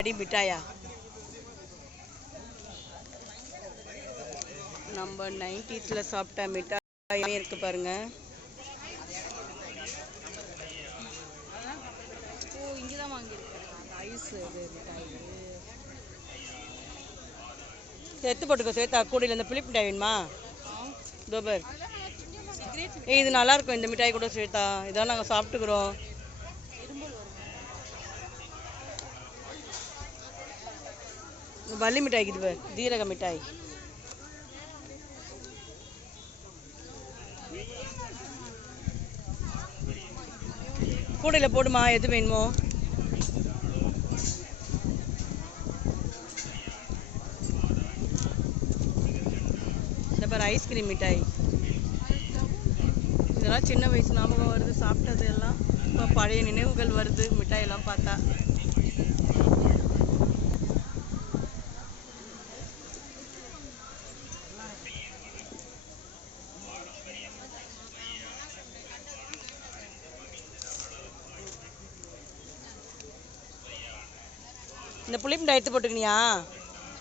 அடி மிட்டாயா நம்ம 90s சாப்பிட்ட மிட்டாய் இருக்கு பாருங்க. ஓ இங்கதான் வாங்கியிருக்கேன் ஐஸ் மிட்டாய். எடுத்து போட்டுக்கோ சேத்தா கூடையில் இந்த புளிப்பு மிட்டாய் வேணுமா? தோபர் இது நல்லா இருக்கும். இந்த மிட்டாய் கூட சேத்தா இதான் நாங்கள் சாப்பிட்டுக்கிறோம். வள்ளி மிட்டாய்க்கு இது பேர் ஜீரக மிட்டாய். கூடையில் போடுமா எது வேணுமோ. இந்த பேர் ஐஸ்கிரீம் மிட்டாய். இதெல்லாம் சின்ன வயசு ஞாபகம் வருது. சாப்பிட்டது எல்லாம் இப்போ பழைய நினைவுகள் வருது மிட்டாயெல்லாம் பார்த்தா. இந்த புளிப்பு மிட்டாய் எடுத்து போட்டுக்கினியா?